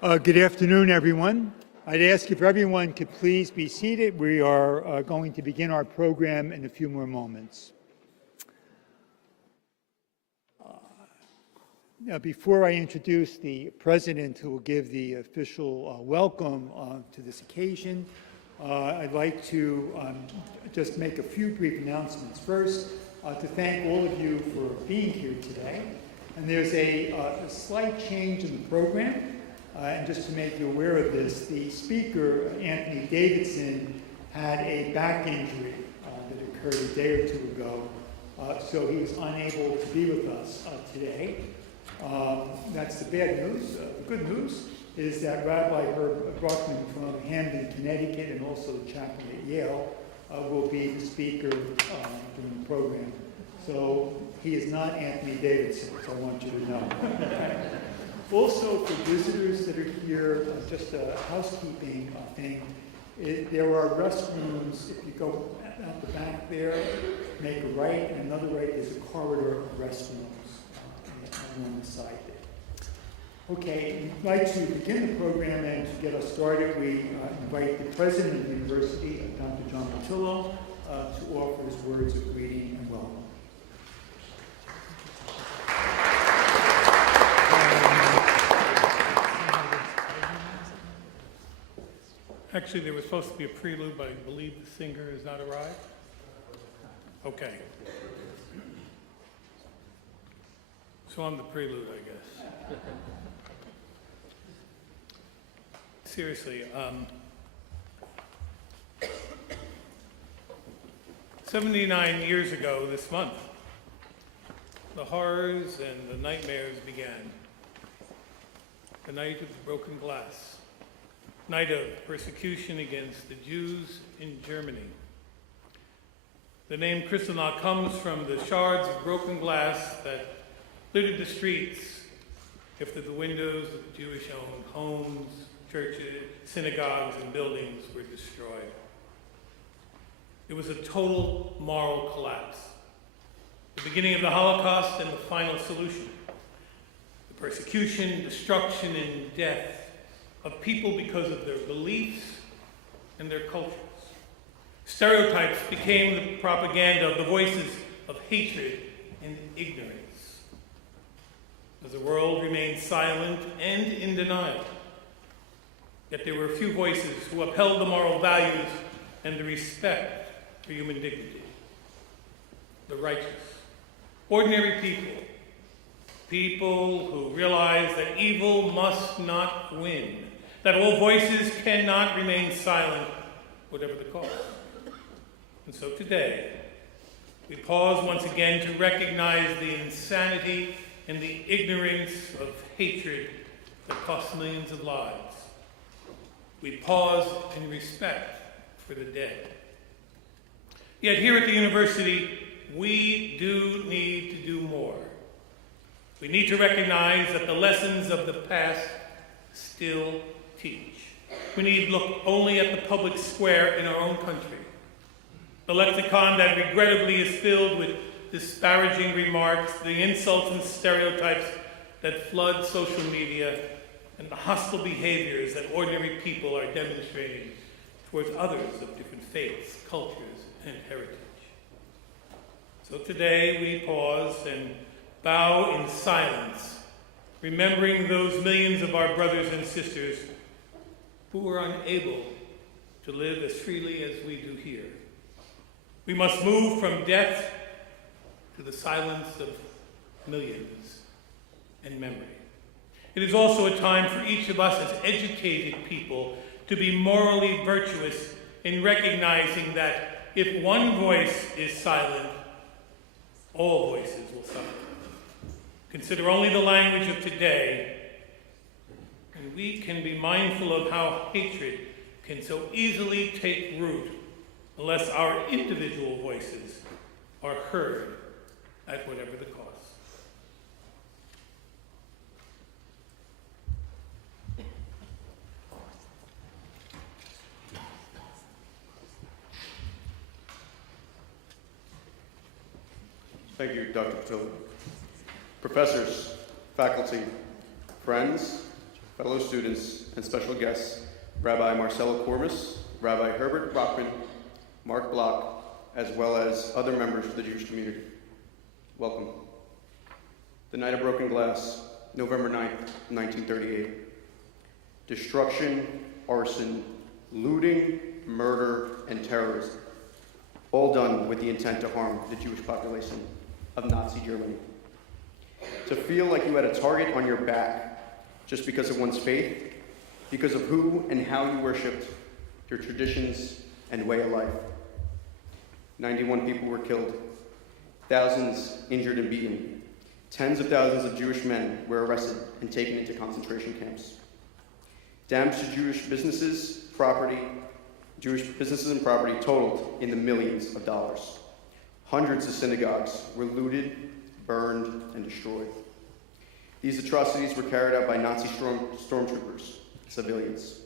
Good afternoon, everyone. I'd ask if everyone could please be seated. We are going to begin our program in a few more moments. Now, before I introduce the president who will give the official welcome to this occasion, I'd like to just make a few brief announcements. First, to thank all of you for being here today. And there's a slight change in the program. And just to make you aware of this, the speaker, Anthony Davidson, had a back injury that occurred a day or two ago, so he was unable to be with us today. That's the bad news. The good news is that Rabbi Herbert Brockman from Hamden, Connecticut, and also the chaplain at Yale, will be the speaker during the program. So he is not Anthony Davidson, so I want you to know. Also, for visitors that are here, just a housekeeping thing, there are restrooms. If you go out the back there, make a right, and another right, there's a corridor of restrooms along the side there. Okay, we'd like to begin the program, and to get us started, we invite the president of the university, Dr. John Marcelo, to offer his words of greeting and welcome. Actually, there was supposed to be a prelude, but I believe the singer has not arrived. Okay. So I'm the prelude, I guess. Seriously, 79 years ago this month, the horrors and the nightmares began. The night of the broken glass. Night of persecution against the Jews in Germany. The name Kristallnacht comes from the shards of broken glass that littered the streets after the windows of Jewish-owned homes, churches, synagogues, and buildings were destroyed. It was a total moral collapse. The beginning of the Holocaust and the final solution. The persecution, destruction, and death of people because of their beliefs and their cultures. Stereotypes became the propaganda of the voices of hatred and ignorance. As the world remained silent and in denial, yet there were a few voices who upheld the moral values and the respect for human dignity. The righteous, ordinary people who realize that evil must not win, that all voices cannot remain silent, whatever the cost. And so today, we pause once again to recognize the insanity and the ignorance of hatred that costs millions of lives. We pause in respect for the dead. Yet here at the university, we do need to do more. We need to recognize that the lessons of the past still teach. We need look only at the public square in our own country. The lexicon that regrettably is filled with disparaging remarks, the insults and stereotypes that flood social media, and the hostile behaviors that ordinary people are demonstrating towards others of different faiths, cultures, and heritage. So today we pause and bow in silence, remembering those millions of our brothers and sisters who were unable to live as freely as we do here. We must move from death to the silence of millions and memory. It is also a time for each of us as educated people to be morally virtuous in recognizing that if one voice is silent, all voices will suffer. Consider only the language of today, and we can be mindful of how hatred can so easily take root unless our individual voices are heard at whatever the cost. Thank you, Dr. Patil. Professors, faculty, friends, fellow students, and special guests, Rabbi Marcelo Kormis, Rabbi Herbert Brockman, Mark Block, as well as other members of the Jewish community. Welcome. The night of broken glass, November 9th, 1938. Destruction, arson, looting, murder, and terrorism, all done with the intent to harm the Jewish population of Nazi Germany. To feel like you had a target on your back just because of one's faith, because of who and how you worshipped, your traditions and way of life. 91 people were killed, thousands injured and beaten. Tens of thousands of Jewish men were arrested and taken into concentration camps. Damage to Jewish businesses and property totaled in the millions of dollars. Hundreds of synagogues were looted, burned, and destroyed. These atrocities were carried out by Nazi stormtroopers, civilians.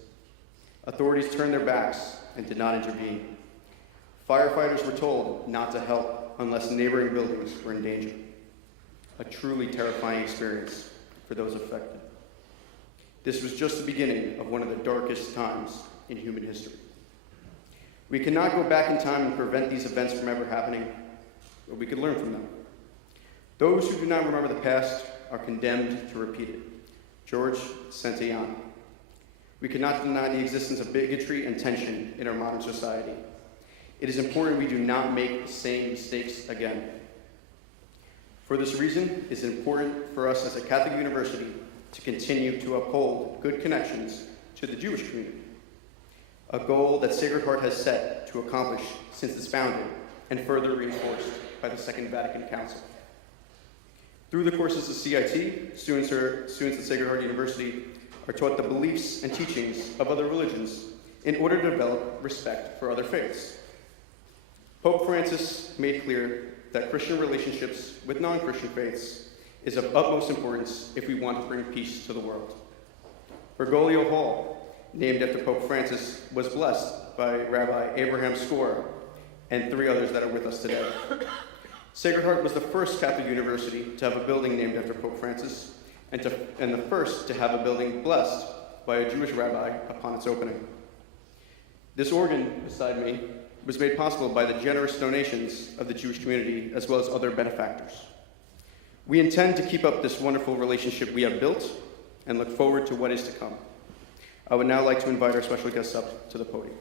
Authorities turned their backs and did not intervene. Firefighters were told not to help unless neighboring buildings were in danger. A truly terrifying experience for those affected. This was just the beginning of one of the darkest times in human history. We cannot go back in time and prevent these events from ever happening, but we could learn from them. Those who do not remember the past are condemned to repeat it. George Santayana. We cannot deny the existence of bigotry and tension in our modern society. It is important we do not make the same mistakes again. For this reason, it's important for us as a Catholic university to continue to uphold good connections to the Jewish community, a goal that Sacred Heart has set to accomplish since its founding and further reinforced by the Second Vatican Council. Through the courses of CIT, students at Sacred Heart University are taught the beliefs and teachings of other religions in order to develop respect for other faiths. Pope Francis made clear that Christian relationships with non-Christian faiths is of utmost importance if we want to bring peace to the world. Bergoglio Hall, named after Pope Francis, was blessed by Rabbi Abraham Skora and 3 others that are with us today. Sacred Heart was the first Catholic university to have a building named after Pope Francis and the first to have a building blessed by a Jewish rabbi upon its opening. This organ beside me was made possible by the generous donations of the Jewish community as well as other benefactors. We intend to keep up this wonderful relationship we have built and look forward to what is to come. I would now like to invite our special guests up to the podium.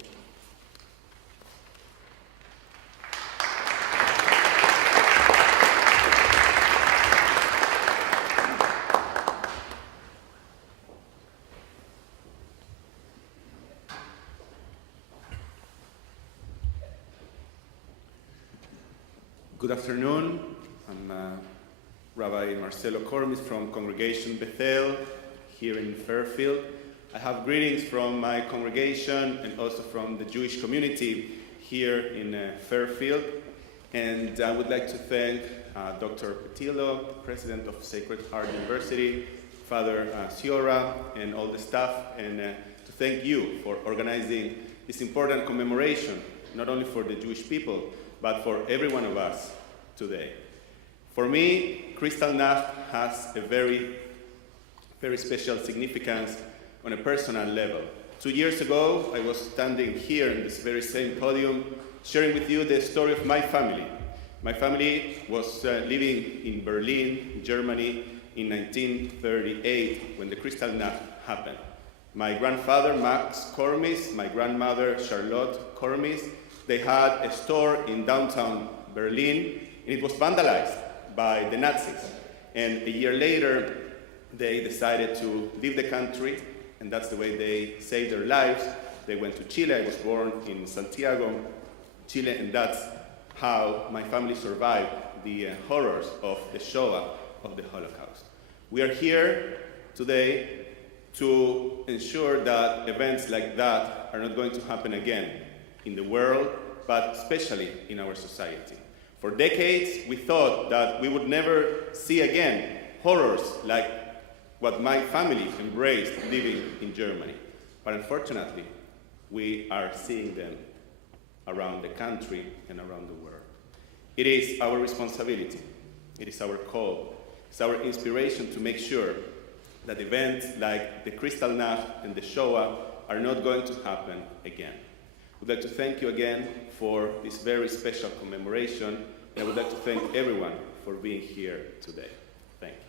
Good afternoon. I'm Rabbi Marcelo Kormis from Congregation Bethel here in Fairfield. I have greetings from my congregation and also from the Jewish community here in Fairfield. And I would like to thank Dr. Petillo, the president of Sacred Heart University, Father Ciora, and all the staff, and to thank you for organizing this important commemoration, not only for the Jewish people, but for every one of us today. For me, Kristallnacht has a very, very special significance on a personal level. 2 years ago, I was standing here in this very same podium, sharing with you the story of my family. My family was living in Berlin, Germany, in 1938, when the Kristallnacht happened. My grandfather, Max Kormis, my grandmother, Charlotte Kormis, they had a store in downtown Berlin, and it was vandalized by the Nazis. And a year later, they decided to leave the country, and that's the way they saved their lives. They went to Chile. I was born in Santiago, Chile, and that's how my family survived the horrors of the Shoah, of the Holocaust. We are here today to ensure that events like that are not going to happen again in the world, but especially in our society. For decades, we thought that we would never see again horrors like what my family embraced living in Germany. But unfortunately, we are seeing them around the country and around the world. It is our responsibility, it is our call, it's our inspiration to make sure that events like the Kristallnacht and the Shoah are not going to happen again. We'd like to thank you again for this very special commemoration, and I would like to thank everyone for being here today. Thank you.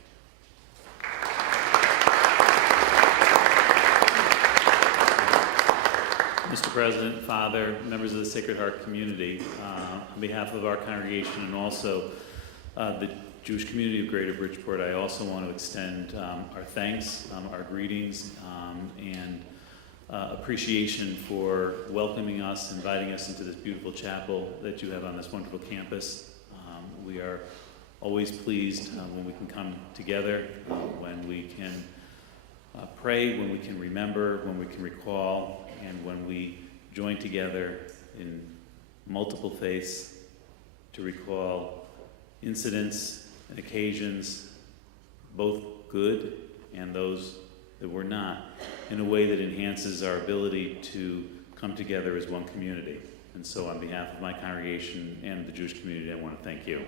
Mr. President, Father, members of the Sacred Heart community, on behalf of our congregation and also the Jewish community of Greater Bridgeport, I also want to extend our thanks, our greetings, and appreciation for welcoming us, inviting us into this beautiful chapel that you have on this wonderful campus. We are always pleased when we can come together, when we can pray, when we can remember, when we can recall, and when we join together in multiple faiths to recall incidents and occasions, both good and those that were not, in a way that enhances our ability to come together as one community. And so on behalf of my congregation and the Jewish community, I want to thank you.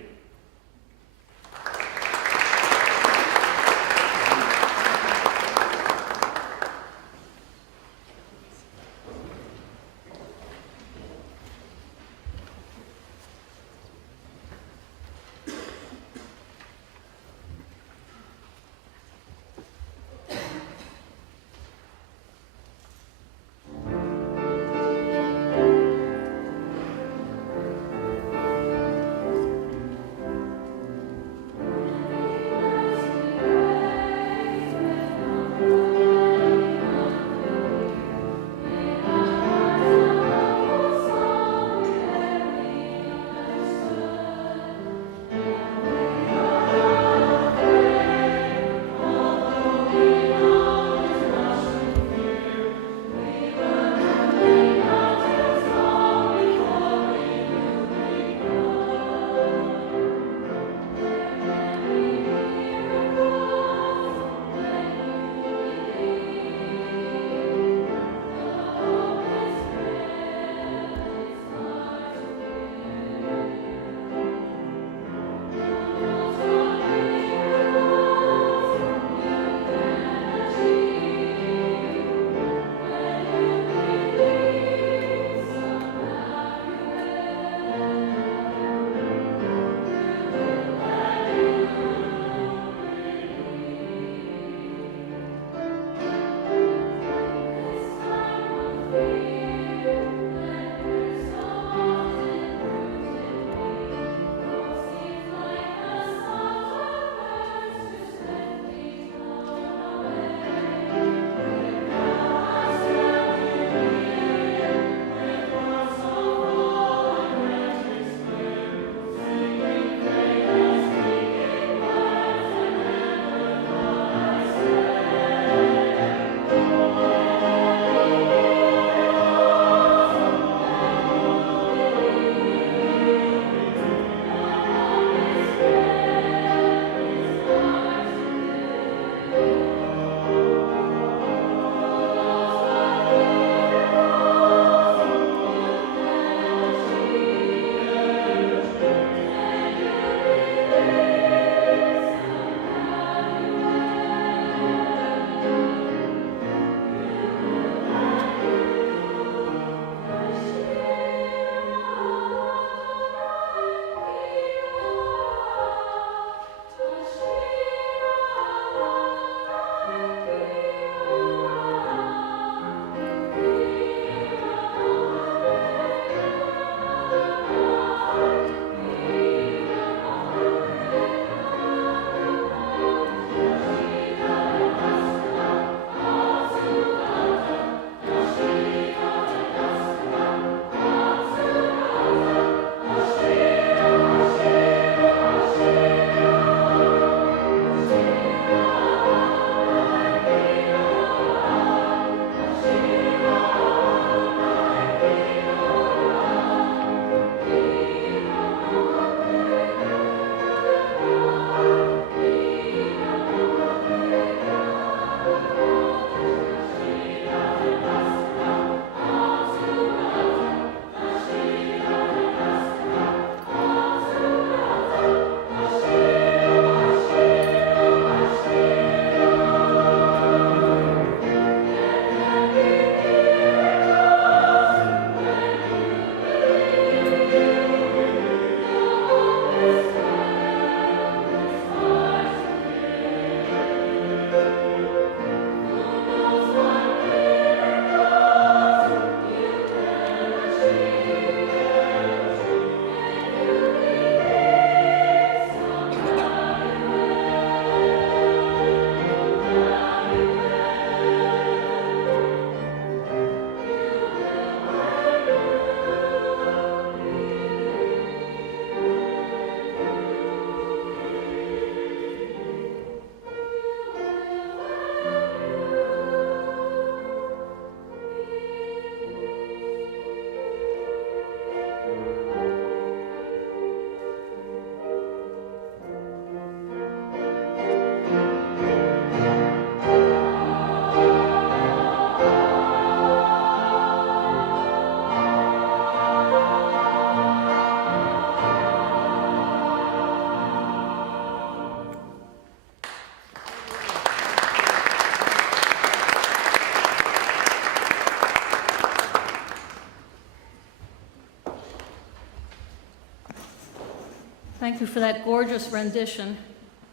Thank you for that gorgeous rendition.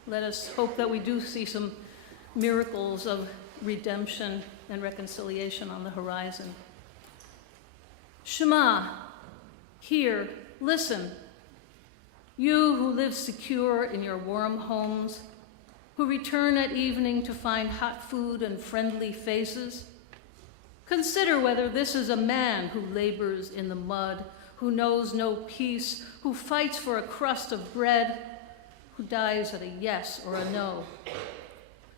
Let us hope that we do see some miracles of redemption and reconciliation on the horizon. Shema, hear, listen. You who live secure in your warm homes, who return at evening to find hot food and friendly faces, consider whether this is a man who labors in the mud, who knows no peace, who fights for a crust of bread, who dies at a yes or a no.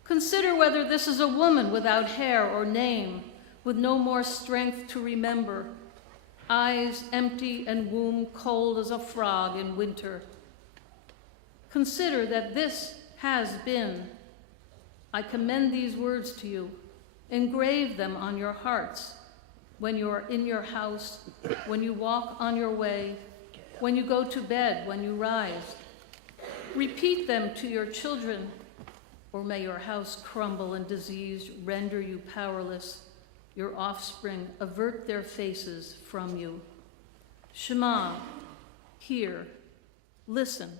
Consider whether this is a woman without hair or name, with no more strength to remember, eyes empty and womb cold as a frog in winter. Consider that this has been. I commend these words to you. Engrave them on your hearts when you are in your house, when you walk on your way, when you go to bed, when you rise. Repeat them to your children, or may your house crumble and disease render you powerless, your offspring avert their faces from you. Shema, hear, listen.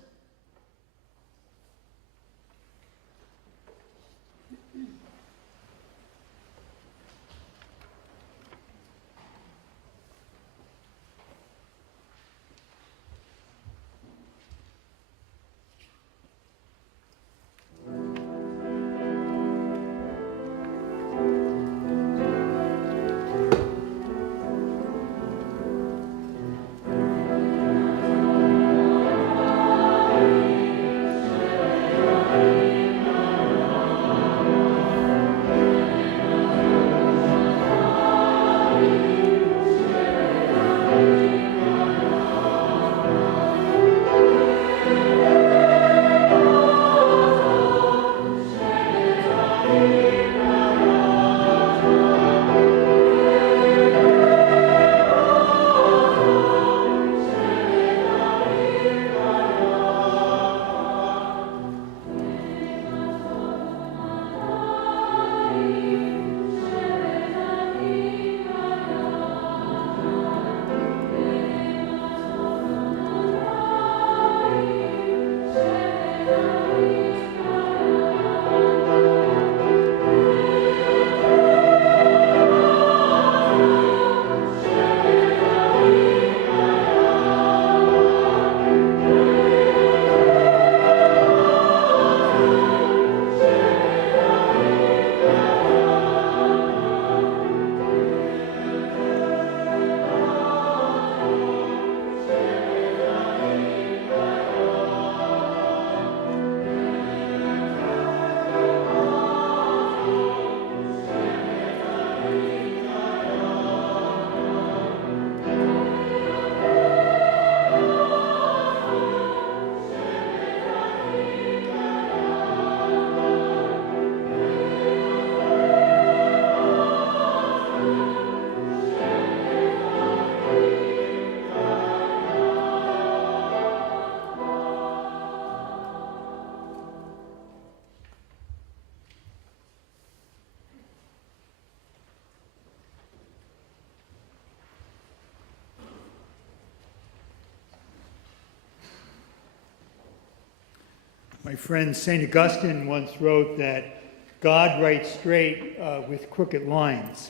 My friend St. Augustine once wrote that God writes straight with crooked lines.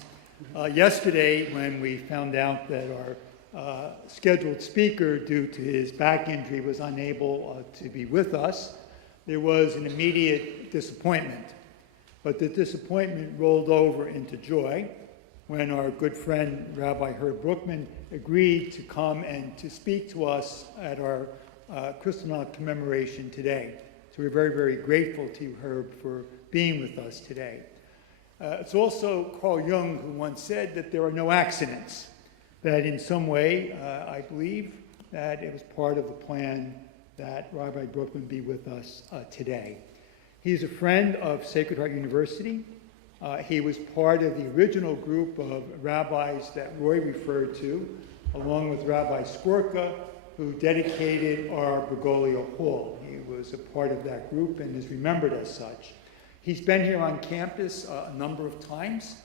Yesterday, when we found out that our scheduled speaker, due to his back injury, was unable to be with us, there was an immediate disappointment. But the disappointment rolled over into joy when our good friend Rabbi Herbert Brockman agreed to come and to speak to us at our Kristallnacht Commemoration today. So we're very, very grateful to you, Herb, for being with us today. It's also Carl Jung who once said that there are no accidents, that in some way, I believe that it was part of the plan that Rabbi Brockman be with us today. He's a friend of Sacred Heart University. He was part of the original group of rabbis that Roy referred to, along with Rabbi Skorka, who dedicated our Bergoglio Hall. He was a part of that group and is remembered as such. He's been here on campus a number of times,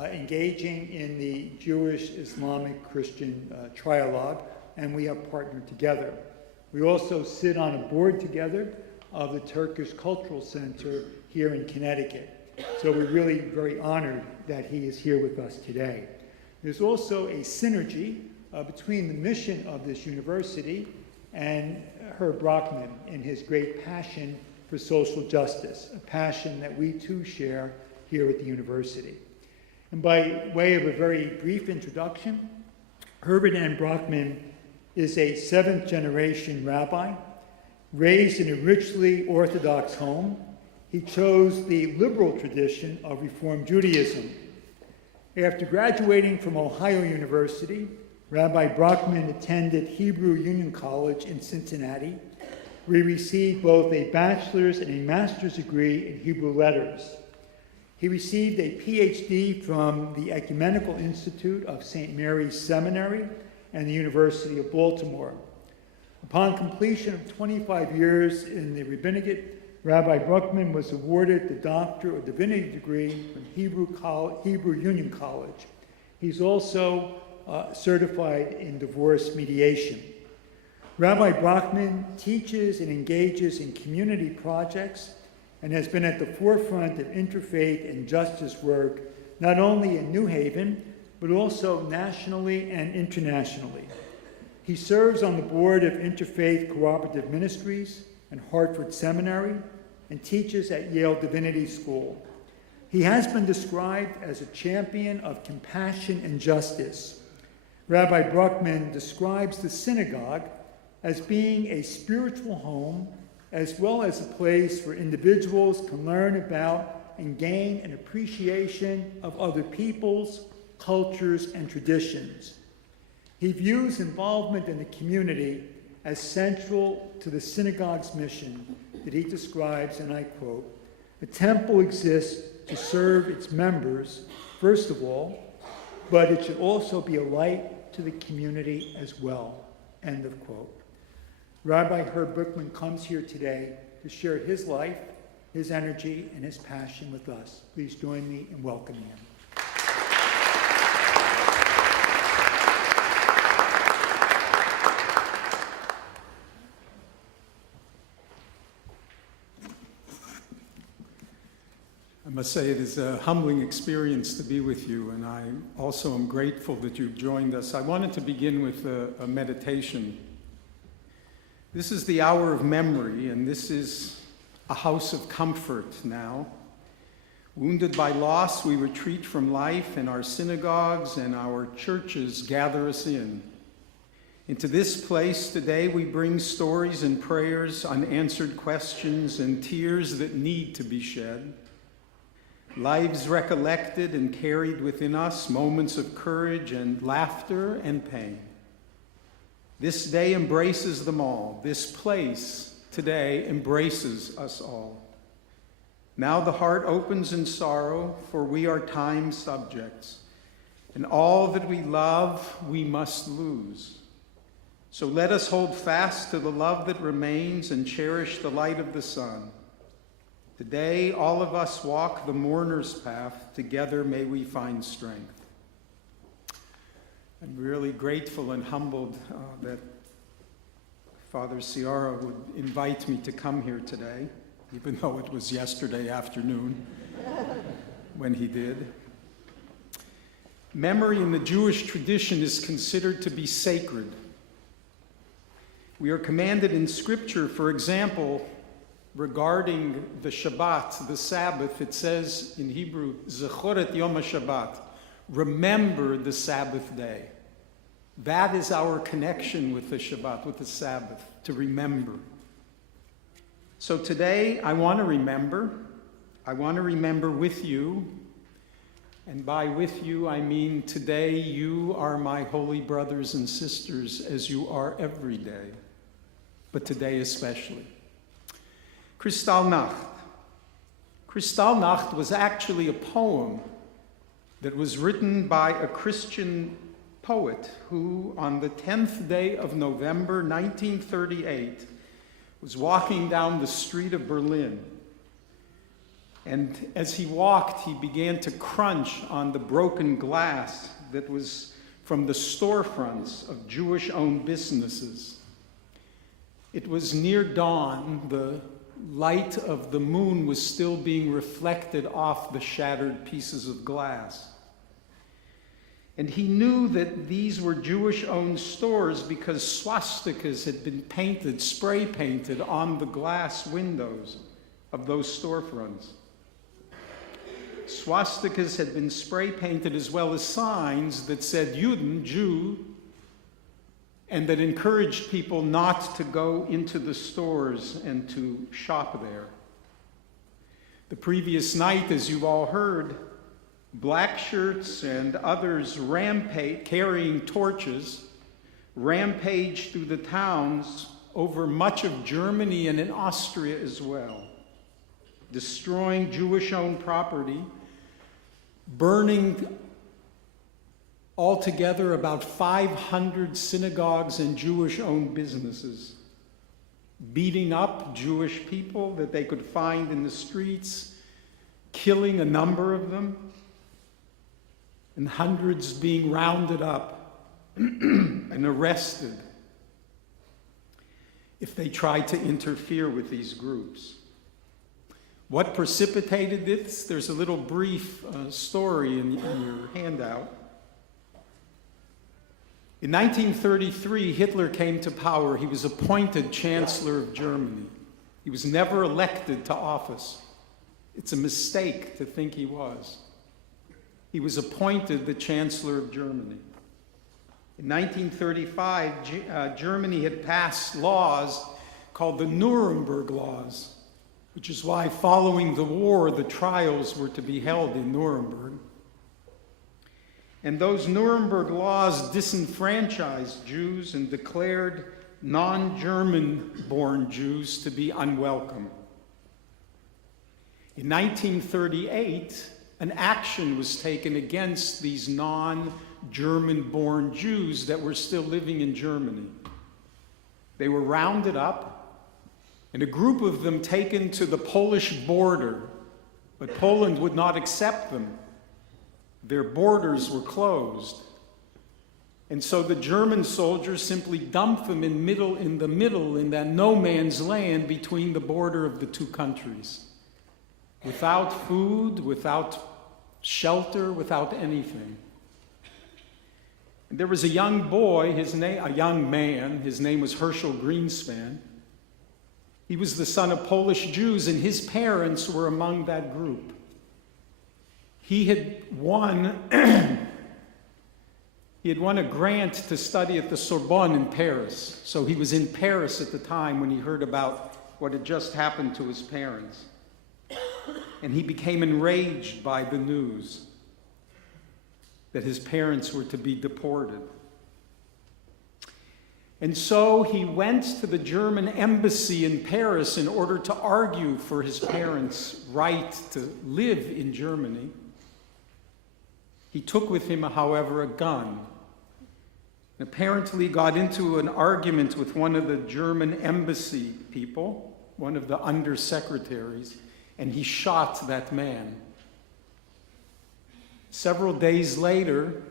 engaging in the Jewish, Islamic, Christian trialogue, and we have partnered together. We also sit on a board together of the Turkish Cultural Center here in Connecticut. So we're really very honored that he is here with us today. There's also a synergy between the mission of this university and Herb Brockman in his great passion for social justice, a passion that we too share here at the university. And by way of a very brief introduction, Herbert N. Brockman is a seventh-generation rabbi, raised in a richly Orthodox home. He chose the liberal tradition of Reform Judaism. After graduating from Ohio University, Rabbi Brockman attended Hebrew Union College in Cincinnati, where he received both a bachelor's and a master's degree in Hebrew letters. He received a PhD from the Ecumenical Institute of St. Mary's Seminary and the University of Baltimore. Upon completion of 25 years in the rabbinate, Rabbi Brockman was awarded the Doctor of Divinity degree from Hebrew Union College. He's also certified in divorce mediation. Rabbi Brockman teaches and engages in community projects and has been at the forefront of interfaith and justice work, not only in New Haven, but also nationally and internationally. He serves on the board of Interfaith Cooperative Ministries and Hartford Seminary and teaches at Yale Divinity School. He has been described as a champion of compassion and justice. Rabbi Brockman describes the synagogue as being a spiritual home as well as a place where individuals can learn about and gain an appreciation of other peoples, cultures, and traditions. He views involvement in the community as central to the synagogue's mission that he describes, and I quote, "A temple exists to serve its members, first of all, but it should also be a light to the community as well," end of quote. Rabbi Herb Brockman comes here today to share his life, his energy, and his passion with us. Please join me in welcoming him. I must say it is a humbling experience to be with you, and I also am grateful that you've joined us. I wanted to begin with a meditation. This is the hour of memory, and this is a house of comfort now. Wounded by loss, we retreat from life, and our synagogues and our churches gather us in. Into this place today, we bring stories and prayers, unanswered questions, and tears that need to be shed. Lives recollected and carried within us, moments of courage and laughter and pain. This day embraces them all. This place today embraces us all. Now the heart opens in sorrow, for we are time subjects, and all that we love we must lose. So let us hold fast to the love that remains and cherish the light of the sun. Today, all of us walk the mourner's path. Together, may we find strength. I'm really grateful and humbled that Father Ciara would invite me to come here today, even though it was yesterday afternoon when he did. Memory in the Jewish tradition is considered to be sacred. We are commanded in Scripture, for example, regarding the Shabbat, the Sabbath, it says in Hebrew, Zechor et Yom HaShabbat, remember the Sabbath day. That is our connection with the Shabbat, with the Sabbath, to remember. So today, I want to remember with you, and by with you, I mean today you are my holy brothers and sisters, as you are every day, but today especially. Kristallnacht. Kristallnacht was actually a poem that was written by a Christian poet who, on the 10th day of November 1938, was walking down the street of Berlin. And as he walked, he began to crunch on the broken glass that was from the storefronts of Jewish-owned businesses. It was near dawn. The light of the moon was still being reflected off the shattered pieces of glass. And he knew that these were Jewish-owned stores because swastikas had been painted, spray painted on the glass windows of those storefronts. Swastikas had been spray painted as well as signs that said Juden, Jew, and that encouraged people not to go into the stores and to shop there. The previous night, as you've all heard, black shirts and others carrying torches rampaged through the towns over much of Germany and in Austria as well, destroying Jewish-owned property, burning altogether about 500 synagogues and Jewish-owned businesses, beating up Jewish people that they could find in the streets, killing a number of them, and hundreds being rounded up and arrested if they tried to interfere with these groups. What precipitated this? There's a little brief story in your handout. In 1933, Hitler came to power. He was appointed Chancellor of Germany. He was never elected to office. It's a mistake to think he was. He was appointed the Chancellor of Germany. In 1935, Germany had passed laws called the Nuremberg Laws, which is why following the war, the trials were to be held in Nuremberg. And those Nuremberg laws disenfranchised Jews and declared non-German-born Jews to be unwelcome. In 1938, an action was taken against these non-German-born Jews that were still living in Germany. They were rounded up, and a group of them taken to the Polish border, but Poland would not accept them. Their borders were closed. And so the German soldiers simply dumped them in that no man's land between the border of the two countries. Without food, without shelter, without anything. And there was a young boy, a young man, his name was Herschel Greenspan. He was the son of Polish Jews, and his parents were among that group. He had won a grant to study at the Sorbonne in Paris. So he was in Paris at the time when he heard about what had just happened to his parents. And he became enraged by the news that his parents were to be deported. And so he went to the German embassy in Paris in order to argue for his parents' right to live in Germany. He took with him, however, a gun. And apparently got into an argument with one of the German embassy people, one of the undersecretaries, and he shot that man. Several days later,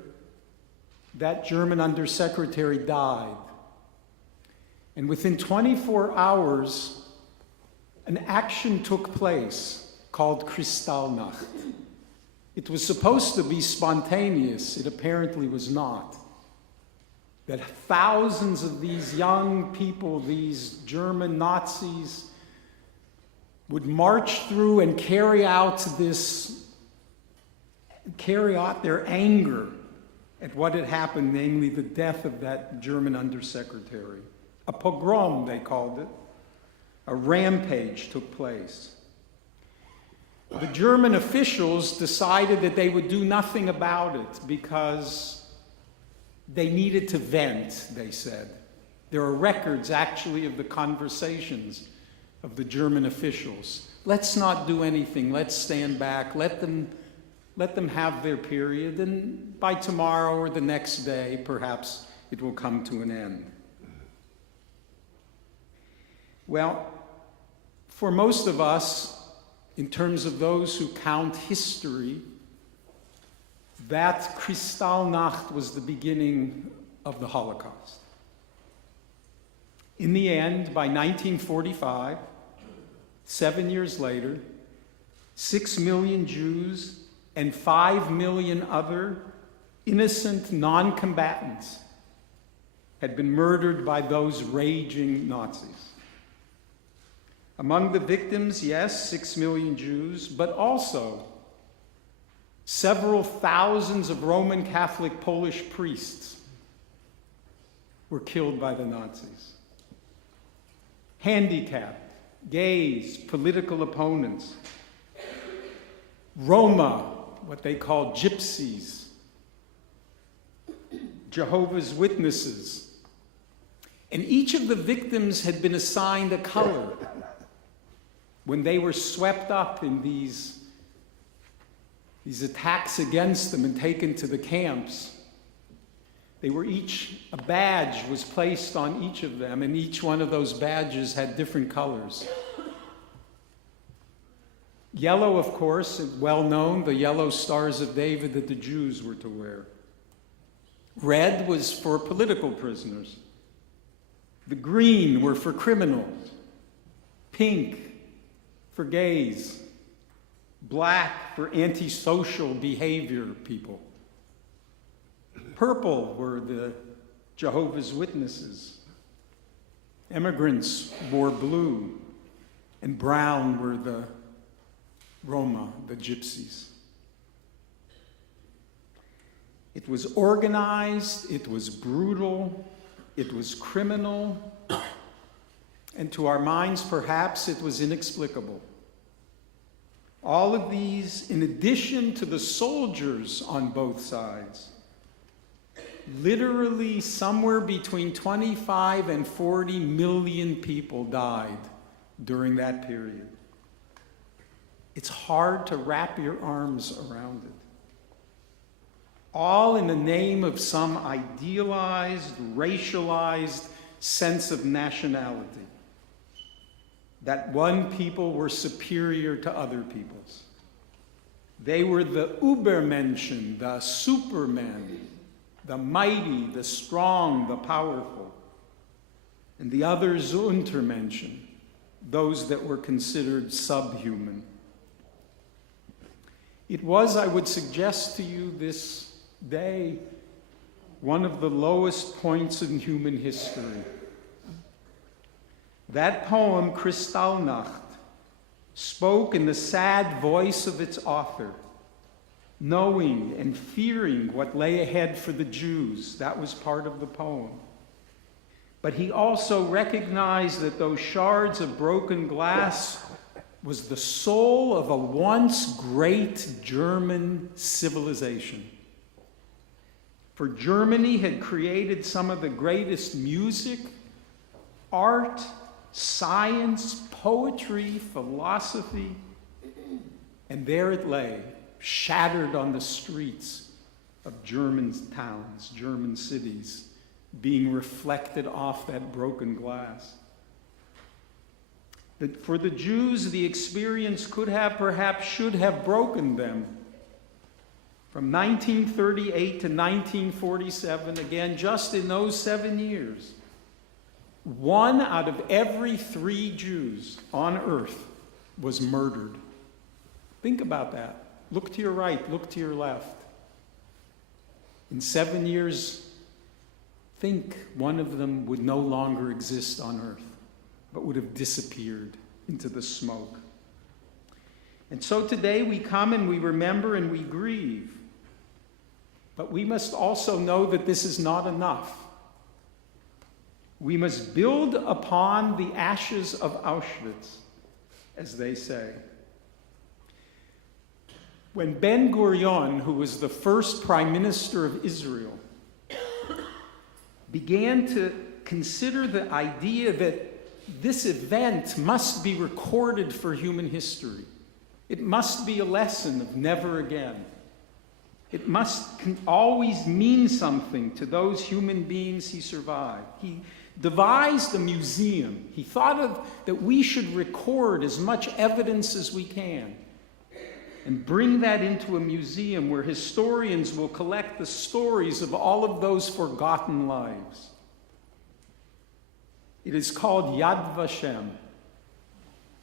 that German undersecretary died. And within 24 hours, an action took place called Kristallnacht. It was supposed to be spontaneous. It apparently was not. That thousands of these young people, these German Nazis, would march through and carry out their anger at what had happened, namely the death of that German undersecretary. A pogrom, they called it. A rampage took place. The German officials decided that they would do nothing about it because they needed to vent, they said. There are records, actually, of the conversations of the German officials. Let's not do anything. Let's stand back. Let them have their period, and by tomorrow or the next day, perhaps it will come to an end. Well, for most of us, in terms of those who count history, that Kristallnacht was the beginning of the Holocaust. In the end, by 1945, 7 years later, 6 million Jews and 5 million other innocent non-combatants had been murdered by those raging Nazis. Among the victims, yes, 6 million Jews, but also several thousands of Roman Catholic Polish priests were killed by the Nazis. Handicapped, gays, political opponents, Roma, what they call gypsies, Jehovah's Witnesses, and each of the victims had been assigned a color when they were swept up in these attacks against them and taken to the camps. They were a badge was placed on each of them, and each one of those badges had different colors. Yellow, of course, well known, the yellow stars of David that the Jews were to wear. Red was for political prisoners. The green were for criminals. Pink for gays. Black for antisocial behavior people. Purple were the Jehovah's Witnesses. Immigrants wore blue, and brown were the Roma, the gypsies. It was organized, it was brutal, it was criminal, and to our minds, perhaps, it was inexplicable. All of these, in addition to the soldiers on both sides, literally somewhere between 25 and 40 million people died during that period. It's hard to wrap your arms around it. All in the name of some idealized, racialized sense of nationality. That one people were superior to other peoples. They were the Übermenschen, the supermen, the mighty, the strong, the powerful. And the others, Untermenschen, those that were considered subhuman. It was, I would suggest to you this day, one of the lowest points in human history. That poem, Kristallnacht, spoke in the sad voice of its author, knowing and fearing what lay ahead for the Jews. That was part of the poem. But he also recognized that those shards of broken glass was the soul of a once great German civilization. For Germany had created some of the greatest music, art, science, poetry, philosophy, and there it lay, shattered on the streets of German towns, German cities, being reflected off that broken glass. That for the Jews, the experience could have, perhaps should have broken them. From 1938 to 1947, again, just in those 7 years, 1 out of every 3 Jews on earth was murdered. Think about that. Look to your right, look to your left. In 7 years, think one of them would no longer exist on earth, but would have disappeared into the smoke. And so today we come and we remember and we grieve. But we must also know that this is not enough. We must build upon the ashes of Auschwitz, as they say. When Ben-Gurion, who was the first prime minister of Israel, began to consider the idea that this event must be recorded for human history. It must be a lesson of never again. It must always mean something to those human beings he survived. He devised a museum. He thought that we should record as much evidence as we can and bring that into a museum where historians will collect the stories of all of those forgotten lives. It is called Yad Vashem.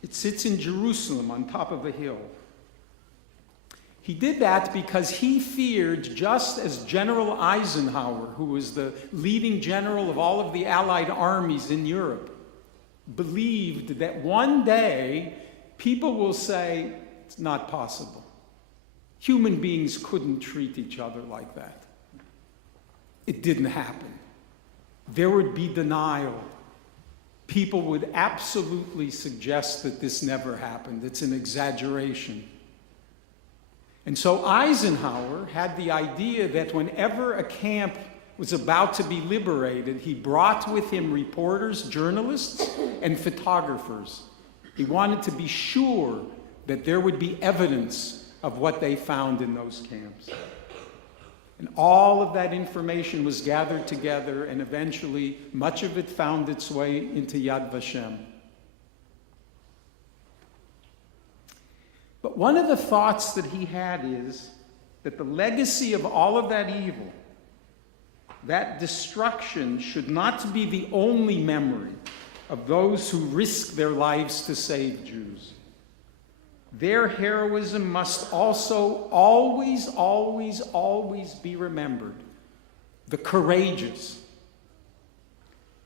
It sits in Jerusalem on top of a hill. He did that because he feared, just as General Eisenhower, who was the leading general of all of the Allied armies in Europe, believed that one day people will say, it's not possible. Human beings couldn't treat each other like that. It didn't happen. There would be denial. People would absolutely suggest that this never happened. It's an exaggeration. And so Eisenhower had the idea that whenever a camp was about to be liberated, he brought with him reporters, journalists, and photographers. He wanted to be sure that there would be evidence of what they found in those camps. And all of that information was gathered together, and eventually much of it found its way into Yad Vashem. But one of the thoughts that he had is that the legacy of all of that evil, that destruction, should not be the only memory of those who risked their lives to save Jews. Their heroism must also always, always, always be remembered. The courageous.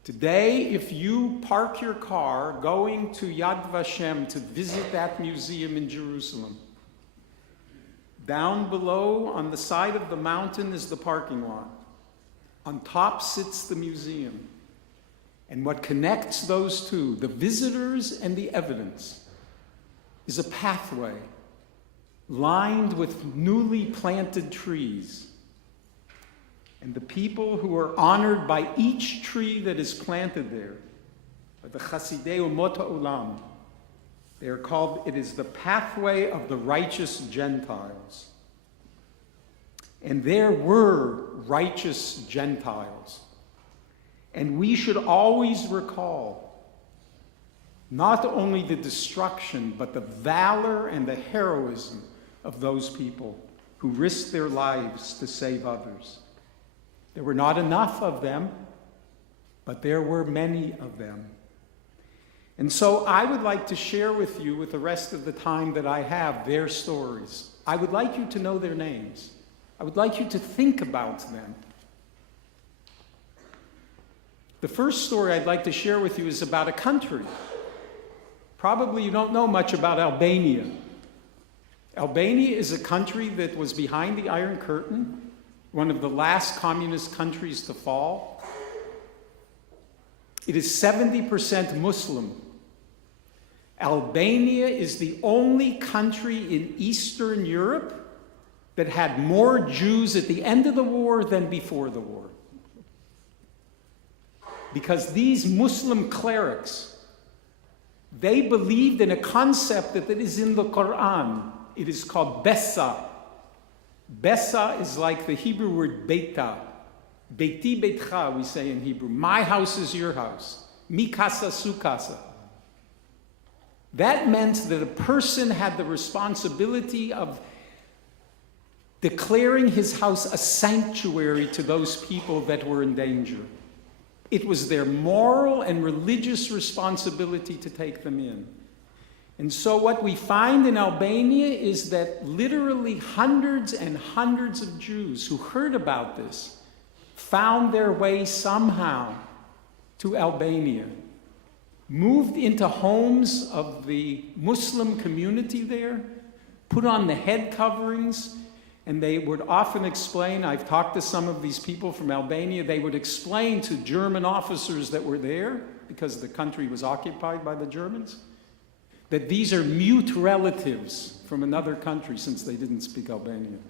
Today, if you park your car going to Yad Vashem to visit that museum in Jerusalem, down below on the side of the mountain is the parking lot. On top sits the museum. And what connects those two, the visitors and the evidence, is a pathway lined with newly planted trees. And the people who are honored by each tree that is planted there are the Chasidei Umot Ha'olam. They are called, it is the pathway of the righteous Gentiles. And there were righteous Gentiles. And we should always recall not only the destruction, but the valor and the heroism of those people who risked their lives to save others. There were not enough of them, but there were many of them. And so I would like to share with you, with the rest of the time that I have, their stories. I would like you to know their names. I would like you to think about them. The first story I'd like to share with you is about a country. Probably you don't know much about Albania. Albania is a country that was behind the Iron Curtain, one of the last communist countries to fall. It is 70% Muslim. Albania is the only country in Eastern Europe that had more Jews at the end of the war than before the war. Because these Muslim clerics, they believed in a concept that is in the Quran. It is called Bessa. Bessa is like the Hebrew word Beita. Beiti Beitcha, we say in Hebrew. My house is your house. Mi casa su casa. That meant that a person had the responsibility of declaring his house a sanctuary to those people that were in danger. It was their moral and religious responsibility to take them in. And so what we find in Albania is that literally hundreds and hundreds of Jews who heard about this found their way somehow to Albania, moved into homes of the Muslim community there, put on the head coverings, and they would often explain, I've talked to some of these people from Albania, they would explain to German officers that were there, because the country was occupied by the Germans, that these are mute relatives from another country since they didn't speak Albanian.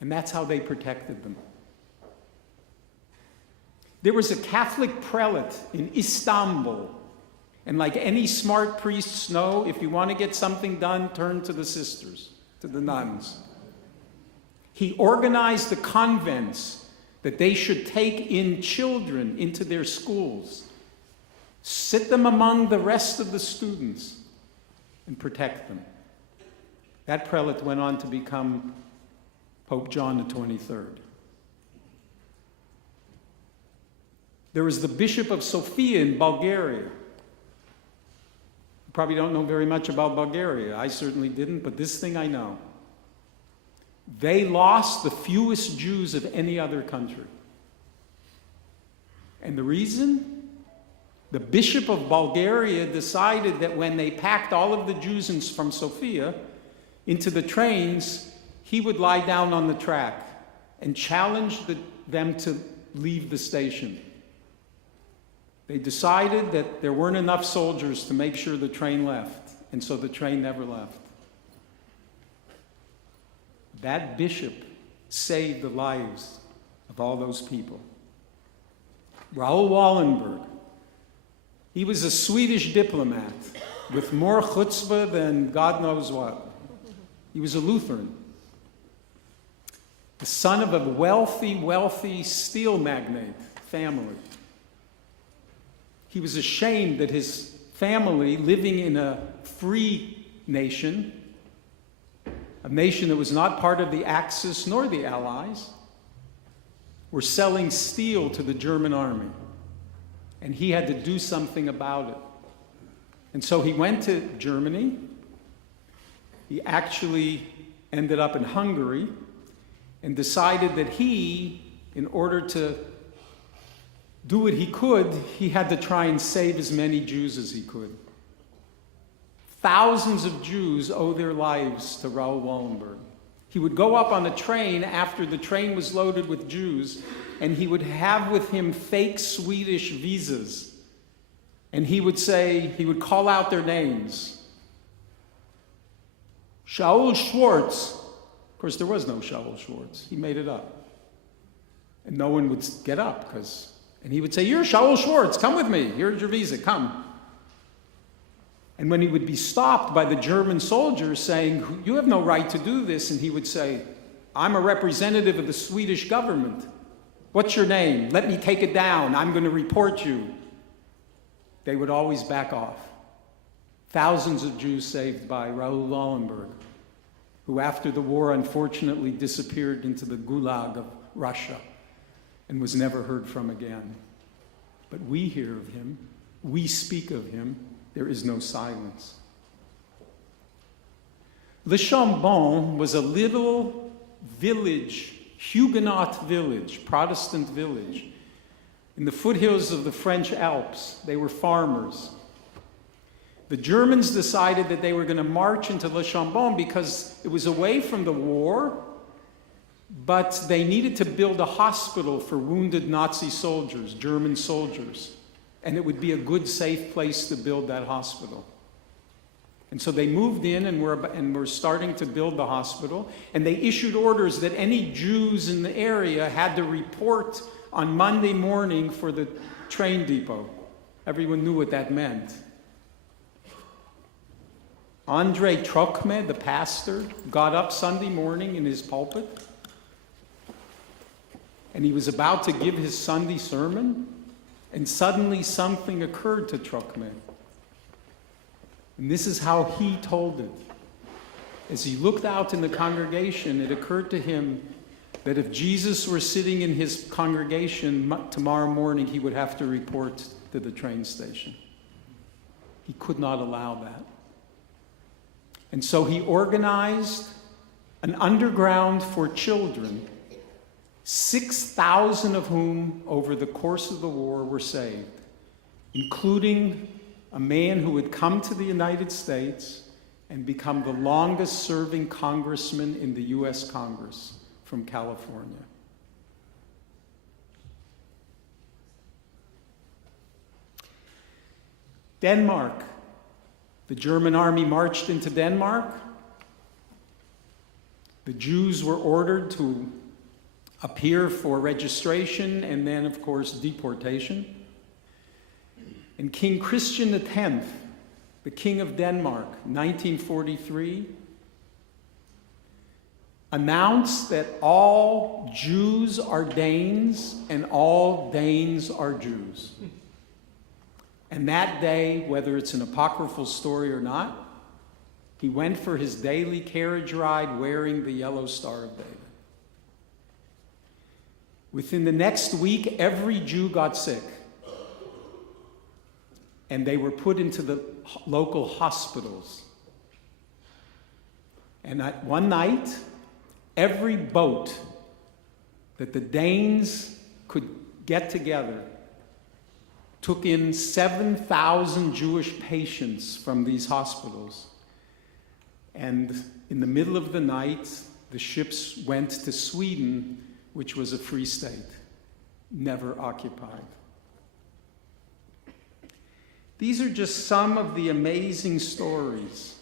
And that's how they protected them. There was a Catholic prelate in Istanbul, and like any smart priests know, if you want to get something done, turn to the sisters, to the nuns. He organized the convents that they should take in children into their schools, sit them among the rest of the students, and protect them. That prelate went on to become Pope John the 23rd. There was the Bishop of Sofia in Bulgaria. You probably don't know very much about Bulgaria. I certainly didn't, but this thing I know. They lost the fewest Jews of any other country. And the reason? The Bishop of Bulgaria decided that when they packed all of the Jews from Sofia into the trains, he would lie down on the track and challenge them to leave the station. They decided that there weren't enough soldiers to make sure the train left, and so the train never left. That bishop saved the lives of all those people. Raoul Wallenberg, he was a Swedish diplomat with more chutzpah than God knows what. He was a Lutheran, the son of a wealthy steel magnate family. He was ashamed that his family, living in a free nation, a nation that was not part of the Axis nor the Allies, were selling steel to the German army. And he had to do something about it. And so he went to Germany. He actually ended up in Hungary and decided that he, in order to do what he could, he had to try and save as many Jews as he could. Thousands of Jews owe their lives to Raoul Wallenberg. He would go up on a train after the train was loaded with Jews, and he would have with him fake Swedish visas. And he would call out their names. Shaul Schwartz. Of course, there was no Shaul Schwartz. He made it up. And no one would get up, and he would say, "You're Shaul Schwartz, come with me. Here's your visa, come." And when he would be stopped by the German soldiers saying, "You have no right to do this," and he would say, "I'm a representative of the Swedish government. What's your name? Let me take it down. I'm going to report you." They would always back off. Thousands of Jews saved by Raoul Wallenberg, who after the war unfortunately disappeared into the gulag of Russia and was never heard from again. But we hear of him, we speak of him, there is no silence. Le Chambon was a little village, Huguenot village, Protestant village, in the foothills of the French Alps. They were farmers. The Germans decided that they were going to march into Le Chambon because it was away from the war, but they needed to build a hospital for wounded Nazi soldiers, German soldiers, and it would be a good, safe place to build that hospital. And so they moved in and were starting to build the hospital, and they issued orders that any Jews in the area had to report on Monday morning for the train depot. Everyone knew what that meant. André Trocme, the pastor, got up Sunday morning in his pulpit, and he was about to give his Sunday sermon, and suddenly something occurred to Trocme. And this is how he told it. As he looked out in the congregation, it occurred to him that if Jesus were sitting in his congregation tomorrow morning, he would have to report to the train station. He could not allow that. And so he organized an underground for children, 6,000 of whom over the course of the war were saved, including a man who had come to the United States and become the longest serving congressman in the U.S. Congress from California. Denmark. The German army marched into Denmark. The Jews were ordered to appear for registration and then, of course, deportation. And King Christian X, the King of Denmark, 1943, announced that all Jews are Danes and all Danes are Jews. And that day, whether it's an apocryphal story or not, he went for his daily carriage ride wearing the yellow Star of David. Within the next week, every Jew got sick. and they were put into the local hospitals. And one night, every boat that the Danes could get together took in 7,000 Jewish patients from these hospitals. And in the middle of the night, the ships went to Sweden, which was a free state, never occupied. These are just some of the amazing stories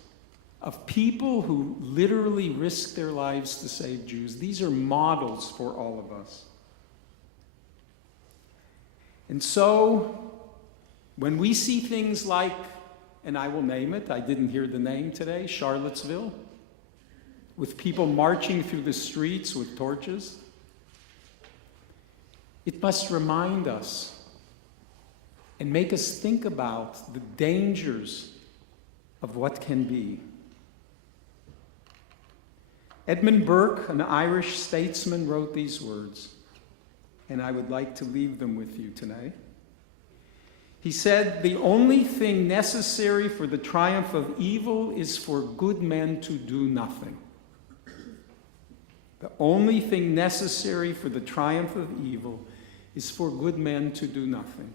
of people who literally risked their lives to save Jews. These are models for all of us. And so, when we see things like, and I will name it, I didn't hear the name today, Charlottesville, with people marching through the streets with torches, it must remind us and make us think about the dangers of what can be. Edmund Burke, an Irish statesman, wrote these words, and I would like to leave them with you today. He said, "The only thing necessary for the triumph of evil is for good men to do nothing." The only thing necessary for the triumph of evil is for good men to do nothing.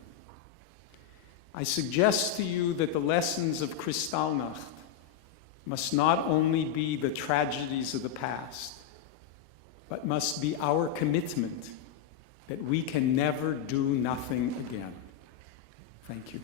I suggest to you that the lessons of Kristallnacht must not only be the tragedies of the past, but must be our commitment that we can never do nothing again. Thank you.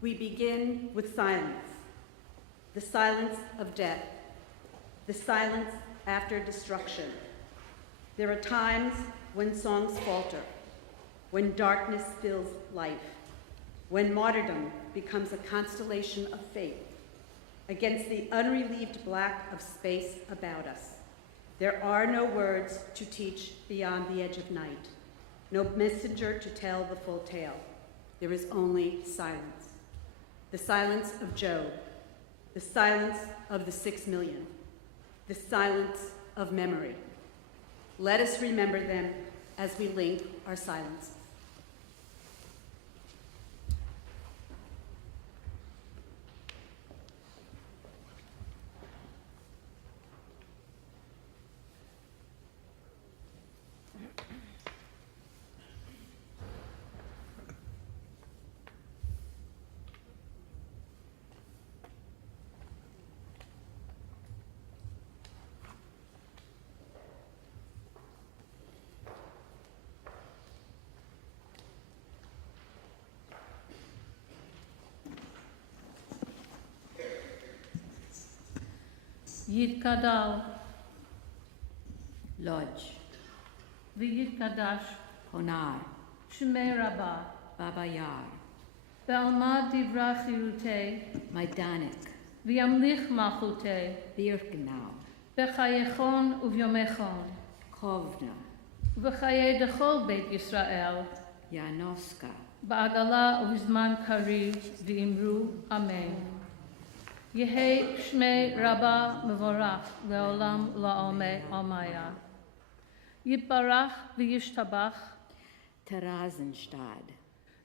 We begin with silence, the silence of death, the silence after destruction. There are times when songs falter, when darkness fills life, when martyrdom becomes a constellation of faith against the unrelieved black of space about us. There are no words to teach beyond the edge of night, no messenger to tell the full tale. There is only silence. The silence of Job, the silence of the 6 million, the silence of memory. Let us remember them as we link our silence. Yitgadal, Lodge, V'yitgadash, Honar, Shmei Rabbah, Baba Yar, Be'alma Divrach Yirutei, Maidanek, V'yamlich Malchutei, Birkenau, Bechayechon Uvyomechon, Kovna, V'chayei Dechol Beit Yisrael, Yanoska, Ba'agala Uvizman Kari, V'imru, Amen. Yehei Shmei Rabbah Mevorach, Le'olam La'omei Omaya. Yitbarach V'yishtabach, Terasenstad,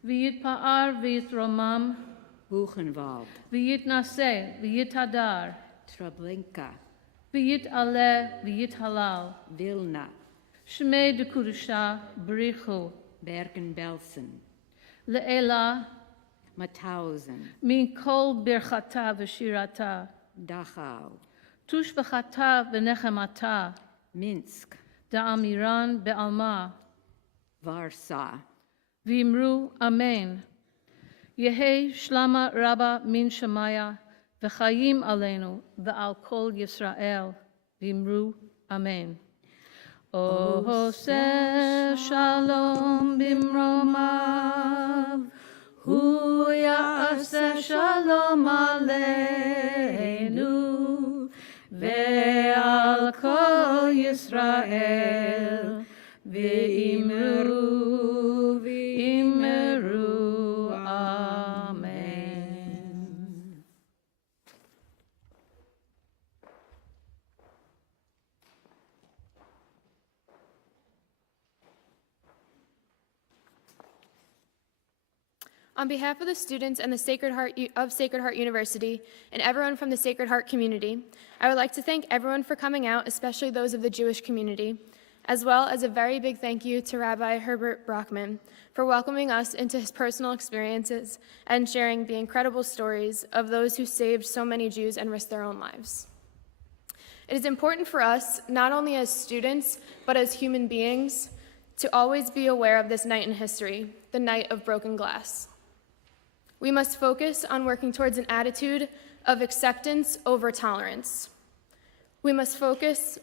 V'yitpa'ar V'yitromam, Buchenwald, V'yitnaseh V'yithadar, Treblinka, V'yit'aleh V'yithalal, Vilna, Shmei Dekurusha B'richu, Bergen-Belsen, Le'ela Mauthausen, Min Kol Birchata V'shirata, Dachau, Tushbechata V'nechemata, Minsk, Da'amiran Be'alma, Warsaw, V'imru Amen. Yehei Shlama Rabba Min Shemaya, V'chayim Aleinu, V'al Kol Yisrael, V'imru Amen. Oseh Shalom Bimromav, Hu Ya'aseh Shalom Aleinu, Ve'al Kol Yisrael, V'imru, V'imru, Amen. On behalf of the students and the Sacred Heart of Sacred Heart University and everyone from the Sacred Heart community, I would like to thank everyone for coming out, especially those of the Jewish community, as well as a very big thank you to Rabbi Herbert Brockman for welcoming us into his personal experiences and sharing the incredible stories of those who saved so many Jews and risked their own lives. It is important for us, not only as students, but as human beings, to always be aware of this night in history, the night of broken glass. We must focus on working towards an attitude of acceptance over tolerance. We must focus,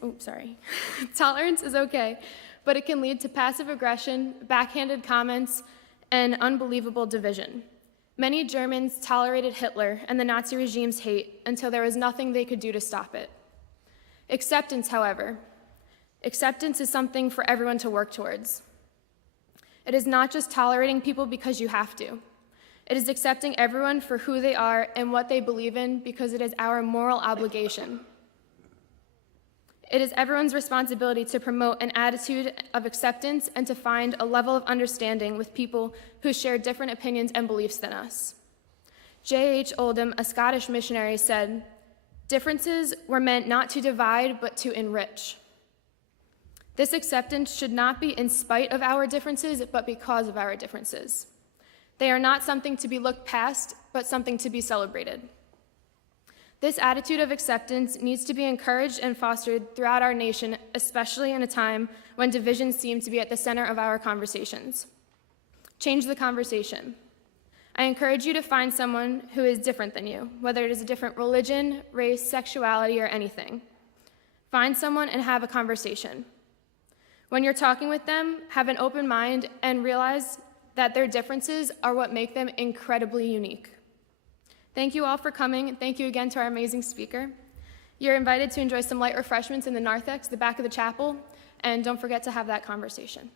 tolerance is okay, but it can lead to passive aggression, backhanded comments, and unbelievable division. Many Germans tolerated Hitler and the Nazi regime's hate until there was nothing they could do to stop it. Acceptance, however, acceptance is something for everyone to work towards. It is not just tolerating people because you have to. It is accepting everyone for who they are and what they believe in because it is our moral obligation. It is everyone's responsibility to promote an attitude of acceptance and to find a level of understanding with people who share different opinions and beliefs than us. J.H. Oldham, a Scottish missionary, said, "Differences were meant not to divide, but to enrich." This acceptance should not be in spite of our differences, but because of our differences. They are not something to be looked past, but something to be celebrated. This attitude of acceptance needs to be encouraged and fostered throughout our nation, especially in a time when divisions seem to be at the center of our conversations. Change the conversation. I encourage you to find someone who is different than you, whether it is a different religion, race, sexuality, or anything. Find someone and have a conversation. When you're talking with them, have an open mind and realize that their differences are what make them incredibly unique. Thank you all for coming. Thank you again to our amazing speaker. You're invited to enjoy some light refreshments in the narthex, the back of the chapel, and don't forget to have that conversation.